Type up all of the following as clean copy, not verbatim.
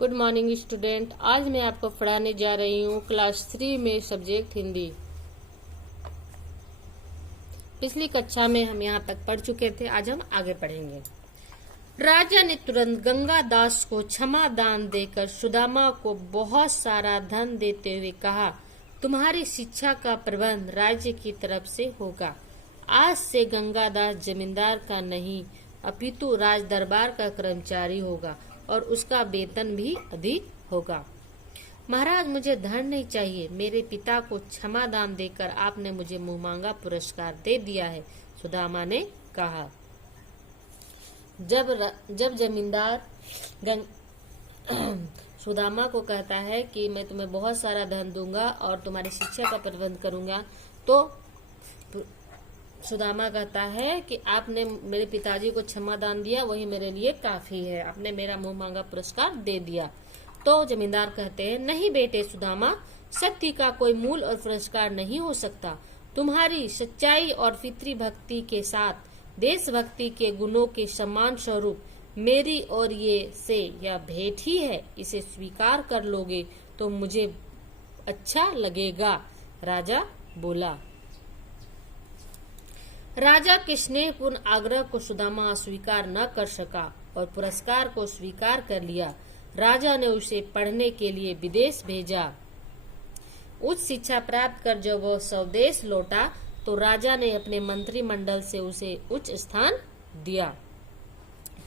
Good morning student. आज मैं आपको पढ़ाने जा रही हूँ क्लास 3 में सब्जेक्ट हिंदी। पिछली कक्षा में हम यहाँ तक पढ़ चुके थे, आज हम आगे पढ़ेंगे। राजा ने तुरंत गंगा दास को क्षमा दान देकर सुदामा को बहुत सारा धन देते हुए कहा, तुम्हारी शिक्षा का प्रबंध राज्य की तरफ से होगा। आज से गंगा दास जमींदार का नहीं अपितु राज दरबार का कर्मचारी होगा और उसका वेतन भी अधिक होगा। महाराज, मुझे धन नहीं चाहिए। मेरे पिता को क्षमा दान देकर आपने मुझे मुंहमांगा पुरस्कार दे दिया है, सुदामा ने कहा। जब जमींदार सुदामा को कहता है कि मैं तुम्हें बहुत सारा धन दूंगा और तुम्हारी शिक्षा का प्रबंध करूंगा, तो सुदामा कहता है कि आपने मेरे पिताजी को क्षमा दान दिया, वही मेरे लिए काफी है। आपने मेरा मुंह मांगा पुरस्कार दे दिया। तो जमींदार कहते हैं, नहीं बेटे सुदामा, सत्य का कोई मूल और पुरस्कार नहीं हो सकता। तुम्हारी सच्चाई और फितरी भक्ति के साथ देशभक्ति के गुणों के सम्मान स्वरूप मेरी और ये से यह भेंट ही है। इसे स्वीकार कर लोगे तो मुझे अच्छा लगेगा, राजा बोला। राजा के स्नेहपूर्ण आग्रह को सुदामा स्वीकार न कर सका और पुरस्कार को स्वीकार कर लिया। राजा ने उसे पढ़ने के लिए विदेश भेजा। उच्च शिक्षा प्राप्त कर जब वह स्वदेश लौटा तो राजा ने अपने मंत्रिमंडल से उसे उच्च स्थान दिया।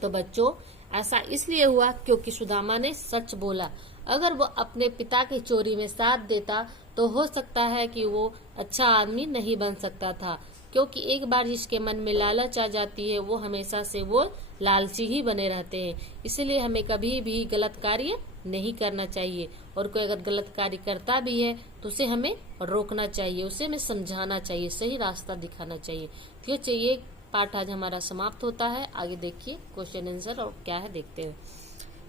तो बच्चों, ऐसा इसलिए हुआ क्योंकि सुदामा ने सच बोला। अगर वो अपने पिता की चोरी में साथ देता तो हो सकता है कि वो अच्छा आदमी नहीं बन सकता था, क्योंकि एक बार जिसके मन में लालच आ जाती है वो हमेशा से वो लालची ही बने रहते हैं। इसलिए हमें कभी भी गलत कार्य नहीं करना चाहिए, और कोई अगर गलत कार्य करता भी है तो उसे हमें रोकना चाहिए, उसे हमें समझाना चाहिए, सही रास्ता दिखाना चाहिए। तो ये पाठ आज हमारा समाप्त होता है। आगे देखिए क्वेश्चन आंसर और क्या है देखते हैं।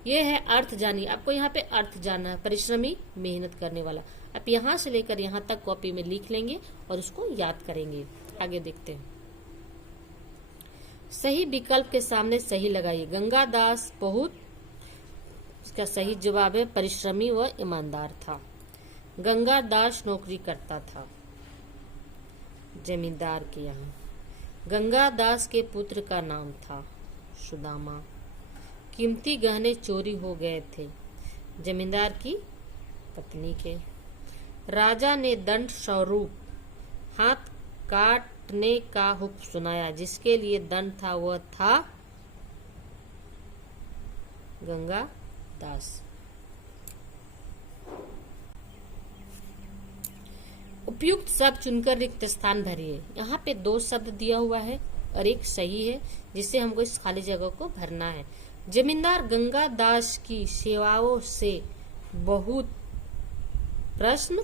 ये है अर्थ जानिए। आपको यहाँ पे अर्थ जानना है, परिश्रमी मेहनत करने वाला। आप यहाँ से लेकर यहाँ तक कॉपी में लिख लेंगे और उसको याद करेंगे। आगे देखते हैं। सही विकल्प के सामने सही लगाइए। गंगा दास बहुत, इसका सही जवाब है परिश्रमी व ईमानदार था। गंगा दास नौकरी करता था जमींदार के यहाँ। गंगा दास के पुत्र का नाम था सुदामा। कीमती गहने चोरी हो गए थे जमींदार की पत्नी के। राजा ने दंड स्वरूप हाथ काटने का हुक्म सुनाया। जिसके लिए दंड था वह था गंगा दास। उपयुक्त शब्द चुनकर रिक्त स्थान भरिए। यहाँ पे 2 शब्द दिया हुआ है और एक सही है, जिससे हमको इस खाली जगह को भरना है। जमींदार गंगा दास की सेवाओं से बहुत प्रसन्न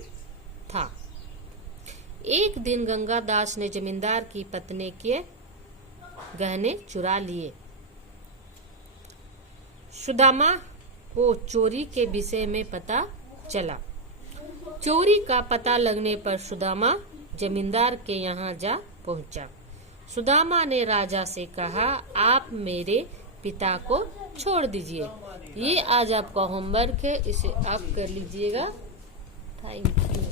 था। एक दिन गंगा दास ने जमींदार की पत्नी के गहने चुरा लिए। सुदामा को चोरी के विषय में पता चला। चोरी का पता लगने पर सुदामा जमींदार के यहाँ जा पहुंचा। सुदामा ने राजा से कहा, आप मेरे पिता को छोड़ दीजिए। ये आज आपका होमवर्क है, इसे आप कर लीजिएगा। Thank you.